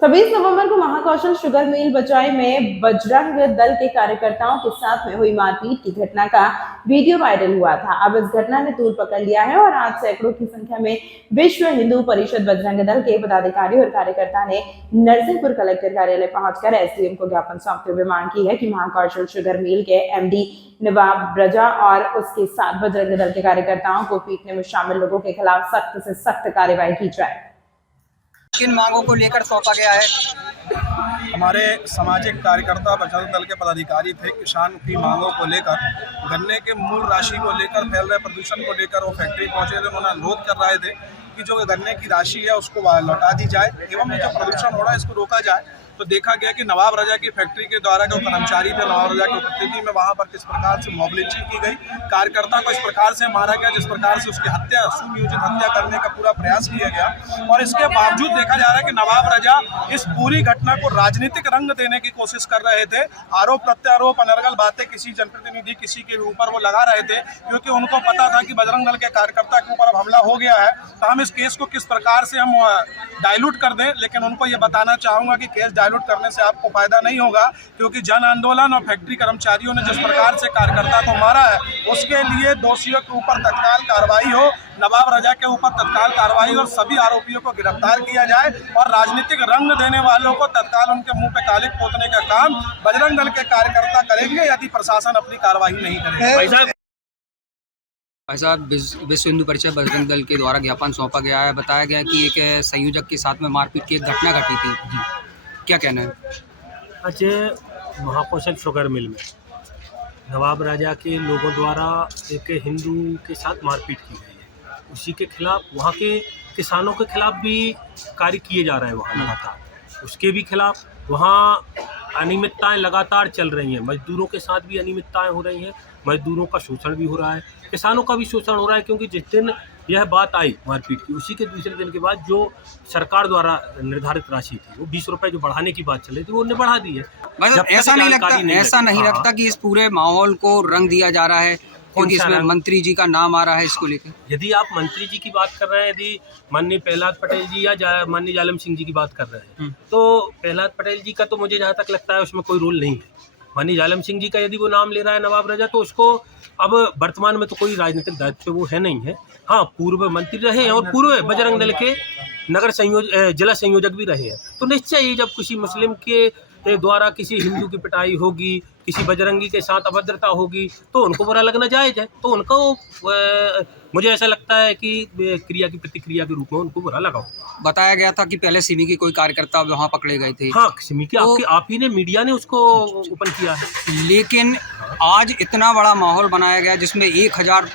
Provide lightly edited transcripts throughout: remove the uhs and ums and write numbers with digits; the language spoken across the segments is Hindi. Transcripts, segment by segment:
26 नवंबर को महाकौशल शुगर मिल बचाई में बजरंग दल के कार्यकर्ताओं के साथ में हुई मारपीट की घटना का वीडियो वायरल हुआ था। अब इस घटना ने तूल पकड़ लिया है और आज सैकड़ों की संख्या में विश्व हिंदू परिषद बजरंग दल के पदाधिकारी और कार्यकर्ता ने नरसिंहपुर कलेक्टर कार्यालय पहुंचकर एसडीएम को ज्ञापन सौंपते हुए मांग की है कि महाकौशल शुगर मिल के एमडी नवाब रजा और उसके साथ बजरंग दल के कार्यकर्ताओं को पीटने में शामिल लोगों के खिलाफ सख्त से सख्त कार्रवाई की जाए। किन मांगों को लेकर सौंपा गया है? हमारे सामाजिक कार्यकर्ता बजरंग दल के पदाधिकारी थे। किसान की मांगों को लेकर, गन्ने के मूल राशि को लेकर, फैल रहे प्रदूषण को लेकर वो फैक्ट्री पहुंचे थे। उन्होंने अनुरोध कर रहे थे कि जो गन्ने की राशि है उसको लौटा दी जाए एवं जो प्रदूषण हो रहा है इसको रोका जाए। तो देखा गया कि नवाब रजा की फैक्ट्री के द्वारा जो कर्मचारी थे नवाब रजा की उपस्थिति में वहां पर किस प्रकार से मॉब लिंचिंग की गई, कार्यकर्ता को इस प्रकार से मारा गया जिस प्रकार से उसकी हत्या, सुनियोजित हत्या करने का पूरा प्रयास किया गया। और इसके बावजूद देखा जा रहा है कि नवाब रजा इस पूरी घटना को राजनीतिक रंग देने की कोशिश कर रहे थे। आरोप प्रत्यारोप, अनर्गल बातें किसी जनप्रतिनिधि किसी के ऊपर वो लगा रहे थे, क्योंकि उनको पता था कि बजरंग दल के कार्यकर्ता के ऊपर अब हमला हो गया है तो हम इस केस को किस प्रकार से हम डाइल्यूट कर दें। लेकिन उनको ये बताना चाहूँगा कि केस डाइल्यूट करने से आपको फायदा नहीं होगा, क्योंकि जन आंदोलन और फैक्ट्री कर्मचारियों ने जिस प्रकार से कार्यकर्ता को मारा है उसके लिए दोषियों के ऊपर तत्काल कार्रवाई हो, नवाब रजा के ऊपर तत्काल कार्रवाई और सभी आरोपियों को गिरफ्तार किया जाए और राजनीतिक रंग देने वालों को तत्काल उनके मुंह पे कालिक पोतने का काम बजरंग दल के कार्यकर्ता करेंगे यदि प्रशासन अपनी कार्रवाई नहीं करेगा। भाई साहब, विश्व हिंदू परिषद बजरंग दल के द्वारा ज्ञापन सौंपा गया है। बताया गया कि एक संयोजक के साथ में मारपीट की एक घटना घटी थी, क्या कहना है? अच्छा, महाकौशल शुगर मिल में नवाब राजा के लोगों द्वारा एक हिंदू के साथ मारपीट की गई है। उसी के खिलाफ वहाँ के किसानों के खिलाफ भी कार्य किए जा रहे हैं वहाँ लगातार। उसके भी खिलाफ वहाँ अनियमितताएं लगातार चल रही हैं। मजदूरों के साथ भी अनियमितताएं हो रही हैं, मजदूरों का शोषण भी हो रहा है, किसानों का भी शोषण हो रहा है। क्योंकि जिस दिन यह बात आई मारपीट की, उसी के दूसरे दिन के बाद जो सरकार द्वारा निर्धारित राशि थी वो 20 रुपए जो बढ़ाने की बात चल रही थी वो उन्हें बढ़ा दी है। ऐसा नहीं लगता कि इस पूरे माहौल को रंग दिया जा रहा है, क्योंकि इसमें मंत्री जी का नाम आ रहा है इसको लेकर? यदि आप मंत्री जी की बात कर रहे हैं, यदि माननीय प्रहलाद पटेल जी या माननीय जालम सिंह जी की बात कर रहे हैं, तो प्रहलाद पटेल जी का तो मुझे जहाँ तक लगता है उसमें कोई रोल नहीं है। माननीय जालम सिंह जी का यदि वो नाम ले रहा है नवाब रजा, तो उसको अब वर्तमान में तो कोई राजनीतिक दायित्व वो है नहीं है। हाँ, पूर्व मंत्री रहे हैं और पूर्व बजरंग दल के जिला संयोजक भी रहे हैं। तो निश्चय ही जब किसी मुस्लिम के द्वारा किसी हिंदू की पिटाई होगी, किसी बजरंगी के साथ अभद्रता होगी, तो उनको बुरा लगना जायज़ है। तो उनको मुझे ऐसा लगता है कि क्रिया की प्रतिक्रिया के रूप में उनको बुरा लगा। बताया गया था कि पहले सिमी के कोई कार्यकर्ता वहाँ पकड़े गए थे। हाँ, सिमी के तो आप ही ने, मीडिया ने उसको ओपन किया है। लेकिन आज इतना बड़ा माहौल बनाया गया जिसमें 1000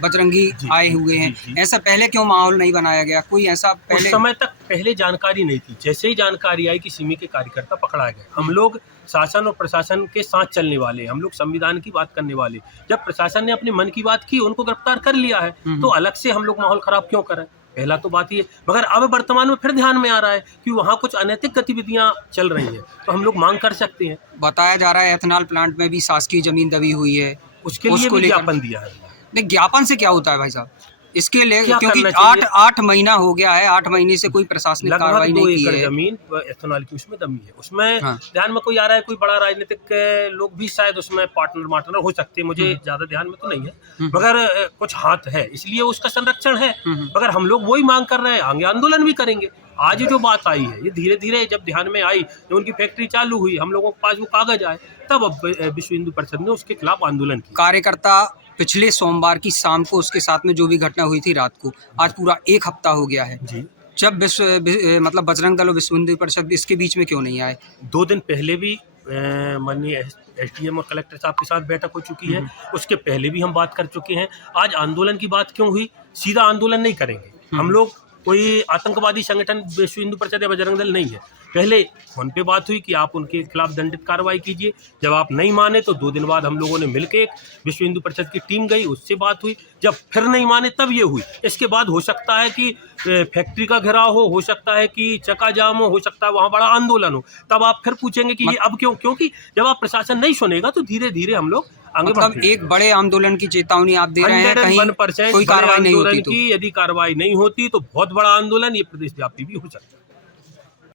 बजरंगी आए हुए हैं। ऐसा पहले क्यों माहौल नहीं बनाया गया? कोई ऐसा पहले, उस समय तक पहले जानकारी नहीं थी। जैसे ही जानकारी आई कि सिमी के कार्यकर्ता पकड़ा गए, हम लोग शासन और प्रशासन के साथ चलने वाले, हम लोग संविधान की बात करने वाले, जब प्रशासन ने अपने मन की बात की, उनको गिरफ्तार कर लिया है, तो अलग से हम लोग माहौल खराब क्यों करें? पहला तो बात ये। मगर अब वर्तमान में फिर ध्यान में आ रहा है कि वहाँ कुछ अनैतिक गतिविधियाँ चल रही हैं, तो हम लोग मांग कर सकते हैं। बताया जा रहा है एथेनॉल प्लांट में भी शासकीय जमीन दबी हुई है, उसके लिए भी ज्ञापन दिया है। नहीं, ज्ञापन से क्या होता है भाई साहब? इसके लिए क्योंकि 8 महीना हो गया है, 8 महीने से कोई प्रशासनिक कार्रवाई नहीं की है। जमीन एथेनॉल की उसमें दमी है, उसमें ध्यान में कोई आ रहा है, कोई बड़ा राजनीतिक लोग भी शायद उसमें पार्टनर हो सकते हैं। मुझे ज्यादा ध्यान में तो नहीं है, मगर कुछ हाथ है, इसलिए उसका संरक्षण है। मगर हम लोग वही मांग कर रहे हैं, आगे आंदोलन भी करेंगे। आज जो बात आई है ये धीरे धीरे जब ध्यान में आई, जब उनकी फैक्ट्री चालू हुई, हम लोगों के पास वो कागज आए, तब अब विश्व हिंदू परिषद ने उसके खिलाफ आंदोलन किया। कार्यकर्ता पिछले सोमवार की शाम को उसके साथ में जो भी घटना हुई थी रात को, आज पूरा 1 हफ्ता हो गया है जी। जब मतलब बजरंग दल और विश्व हिंदू परिषद इसके बीच में क्यों नहीं आए? 2 दिन पहले भी माननीय एसडीएम और कलेक्टर साहब के साथ बैठक हो चुकी है, उसके पहले भी हम बात कर चुके हैं। आज आंदोलन की बात क्यों हुई? सीधा आंदोलन नहीं करेंगे हम लोग, कोई आतंकवादी संगठन विश्व हिंदू परिषद या बजरंग दल नहीं है। पहले फोन पे बात हुई कि आप उनके खिलाफ दंडित कार्रवाई कीजिए, जब आप नहीं माने तो 2 दिन बाद हम लोगों ने मिलकर एक विश्व हिंदू परिषद की टीम गई, उससे बात हुई, जब फिर नहीं माने तब ये हुई। इसके बाद हो सकता है कि फैक्ट्री का घेराव हो सकता है कि चक्का जाम हो सकता है वहाँ बड़ा आंदोलन हो, तब आप फिर पूछेंगे कि ये अब क्यों? क्योंकि जब आप प्रशासन नहीं सुनेगा तो धीरे धीरे हम लोग मतलब एक बड़े आंदोलन की चेतावनी आप दे रहे हैं, कहीं 100% कोई कार्रवाई नहीं होती तो? यदि कार्रवाई नहीं होती तो बहुत बड़ा आंदोलन ये प्रदेश व्यापी भी हो सकता है।